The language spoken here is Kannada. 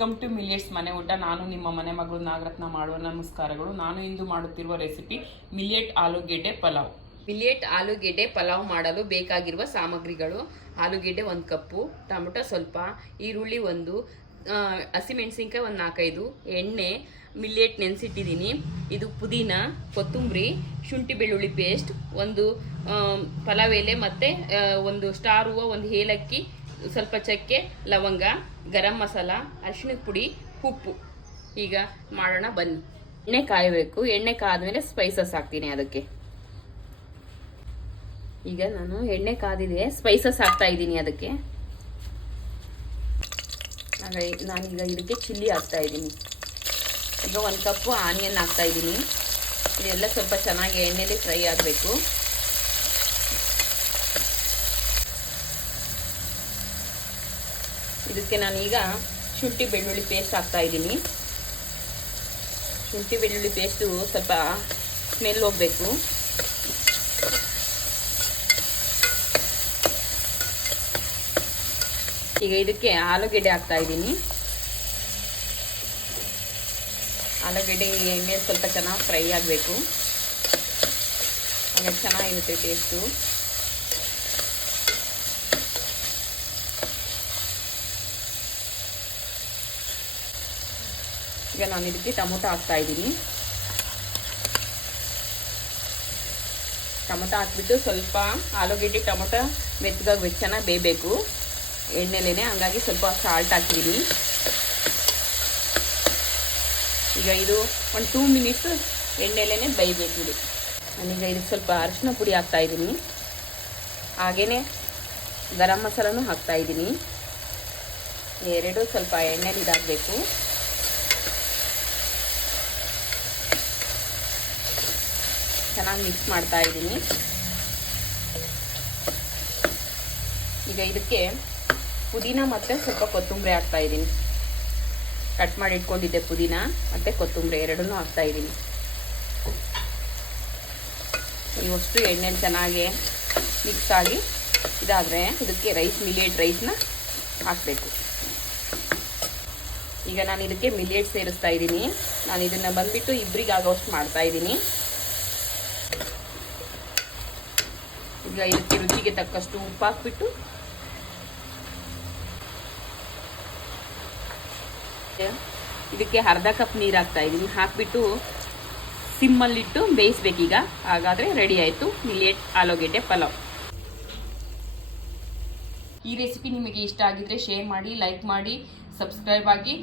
ವೆಲ್ಕಮ್ ಟು ಮಿಲಿಯಟ್ಸ್ ಮನೆ ಊಟ. ನಾನು ನಿಮ್ಮ ಮನೆ ಮಗಳು ನಾಗರತ್ನ ಮಾಡುವ ನಮಸ್ಕಾರಗಳು. ನಾನು ಇಂದು ಮಾಡುತ್ತಿರುವ ರೆಸಿಪಿ ಮಿಲಿಯಟ್ ಆಲೂಗೆಡ್ಡೆ ಪಲಾವ್. ಮಿಲಿಯಟ್ ಆಲೂಗೆಡ್ಡೆ ಪಲಾವ್ ಮಾಡಲು ಬೇಕಾಗಿರುವ ಸಾಮಗ್ರಿಗಳು: ಆಲೂಗೆಡ್ಡೆ 1 ಕಪ್ಪು, ಟೊಮೆಟೊ ಸ್ವಲ್ಪ, ಈರುಳ್ಳಿ 1, ಹಸಿಮೆಣಸಿನ್ಕಾಯಿ 4-5, ಎಣ್ಣೆ, ಮಿಲ್ಲೆಟ್ ನೆನೆಸಿಟ್ಟಿದ್ದೀನಿ. ಇದು ಪುದೀನ, ಕೊತ್ತಂಬರಿ, ಶುಂಠಿ ಬೆಳ್ಳುಳ್ಳಿ ಪೇಸ್ಟ್, 1 ಪಲಾವ್ ಎಲೆ, ಮತ್ತು 1 ಸ್ಟಾರ್ ಹೂವು, 1 ಏಲಕ್ಕಿ, ಸ್ವಲ್ಪ ಚಕ್ಕೆ, ಲವಂಗ, ಗರಂ ಮಸಾಲ, ಅರಿಶಿಣದ ಪುಡಿ, ಉಪ್ಪು. ಈಗ ಮಾಡೋಣ ಬನ್ನಿ. ಎಣ್ಣೆ ಕಾಯಬೇಕು. ಎಣ್ಣೆ ಕಾದ್ಮೇಲೆ ಸ್ಪೈಸಸ್ ಹಾಕ್ತೀನಿ ಅದಕ್ಕೆ. ಈಗ ನಾನು ಎಣ್ಣೆ ಕಾದಿದೆ, ಸ್ಪೈಸಸ್ ಹಾಕ್ತಾ ಇದ್ದೀನಿ ಅದಕ್ಕೆ. ನಾನೀಗ ಇದಕ್ಕೆ ಚಿಲ್ಲಿ ಹಾಕ್ತಾ ಇದ್ದೀನಿ. ಈಗ 1 ಕಪ್ಪು ಆನಿಯನ್ ಹಾಕ್ತಾ ಇದ್ದೀನಿ. ಇದೆಲ್ಲ ಸ್ವಲ್ಪ ಚೆನ್ನಾಗಿ ಎಣ್ಣೆಲಿ ಫ್ರೈ ಆಗಬೇಕು. ಇದಕ್ಕೆ ನಾನೀಗ ಶುಂಠಿ ಬೆಳ್ಳುಳ್ಳಿ ಪೇಸ್ಟ್ ಹಾಕ್ತಾ ಇದ್ದೀನಿ. ಶುಂಠಿ ಬೆಳ್ಳುಳ್ಳಿ ಪೇಸ್ಟು ಸ್ವಲ್ಪ ಸ್ಮೆಲ್ ಹೋಗಬೇಕು. ಈಗ ಇದಕ್ಕೆ ಆಲೂಗೆಡ್ಡೆ ಹಾಕ್ತಾ ಇದ್ದೀನಿ. ಆಲೂಗೆಡ್ಡೆ ಎಣ್ಣೆ ಸ್ವಲ್ಪ ಚೆನ್ನಾಗಿ ಫ್ರೈ ಆಗಬೇಕು, ಆಮೇಲೆ ಚೆನ್ನಾಗಿರುತ್ತೆ ಟೇಸ್ಟು. ಈಗ ನಾನು ಇದಕ್ಕೆ ಟೊಮೊಟೊ ಹಾಕ್ತಾ ಇದ್ದೀನಿ. ಟೊಮೊಟೊ ಹಾಕ್ಬಿಟ್ಟು ಸ್ವಲ್ಪ ಆಲೂಗೆಡ್ಡೆ ಟೊಮೊಟೊ ಮೆತ್ತಗಾಗಿ ಚೆನ್ನಾಗಿ ಬೇಯಬೇಕು ಎಣ್ಣೆಲೇನೆ, ಹಂಗಾಗಿ ಸ್ವಲ್ಪ ಸಾಲ್ಟ್ ಹಾಕಿದ್ದೀನಿ. ಈಗ ಇದು 2 ಮಿನಿಟ್ಸ್ ಎಣ್ಣೆಲೇನೆ ಬೇಯಬೇಕು ಇದು. ನಾನೀಗ ಇದಕ್ಕೆ ಸ್ವಲ್ಪ ಅರಿಶಿನ ಪುಡಿ ಹಾಕ್ತಾ ಇದ್ದೀನಿ. ಹಾಗೇನೆ ಗರಂ ಮಸಾಲನೂ ಹಾಕ್ತಾ ಇದ್ದೀನಿ. ಎರಡು ಸ್ವಲ್ಪ ಎಣ್ಣೆಲಿ ಇದಾಗಬೇಕು. ಚೆನ್ನಾಗಿ ಮಿಕ್ಸ್ ಮಾಡ್ತಾ ಇದ್ದೀನಿ. ಈಗ ಇದಕ್ಕೆ ಪುದೀನ ಮತ್ತು ಸ್ವಲ್ಪ ಕೊತ್ತಂಬರಿ ಹಾಕ್ತಾ ಇದ್ದೀನಿ. ಕಟ್ ಮಾಡಿ ಇಟ್ಕೊಂಡಿದ್ದೆ ಪುದೀನ ಮತ್ತು ಕೊತ್ತಂಬರಿ ಎರಡನ್ನೂ ಹಾಕ್ತಾ ಇದ್ದೀನಿ. ಇವಷ್ಟು ಎಣ್ಣೆ ಚೆನ್ನಾಗಿ ಮಿಕ್ಸ್ ಆಗಿ ಇದಾದರೆ ಇದಕ್ಕೆ ಮಿಲಿಯಟ್ ರೈಸ್ನ ಹಾಕಬೇಕು. ಈಗ ನಾನು ಇದಕ್ಕೆ ಮಿಲಿಯಟ್ ಸೇರಿಸ್ತಾ ಇದ್ದೀನಿ. ನಾನು ಇದನ್ನು ಬಂದುಬಿಟ್ಟು ಇಬ್ಬರಿಗೆ ಆಗೋಷ್ಟು ಮಾಡ್ತಾ ಇದ್ದೀನಿ. ಈಗ ಇದಕ್ಕೆ ರುಚಿಗೆ ತಕ್ಕಷ್ಟು ಉಪ್ಪು ಹಾಕ್ಬಿಟ್ಟು ಇದಕ್ಕೆ ಅರ್ಧ ಕಪ್ ನೀರು ಹಾಕ್ತಾ ಇದ್ದೀನಿ. ಹಾಕ್ಬಿಟ್ಟು ಸಿಮ್ಮಲ್ಲಿಟ್ಟು ಬೇಯಿಸ್ಬೇಕೀಗ. ಹಾಗಾದರೆ ರೆಡಿ ಆಯಿತು ಮಿಲಿಯಟ್ ಆಲೂಗೆಡ್ಡೆ ಪಲಾವ್. ಈ ರೆಸಿಪಿ ನಿಮಗೆ ಇಷ್ಟ ಆಗಿದ್ರೆ ಶೇರ್ ಮಾಡಿ, ಲೈಕ್ ಮಾಡಿ, ಸಬ್ಸ್ಕ್ರೈಬ್ ಆಗಿ.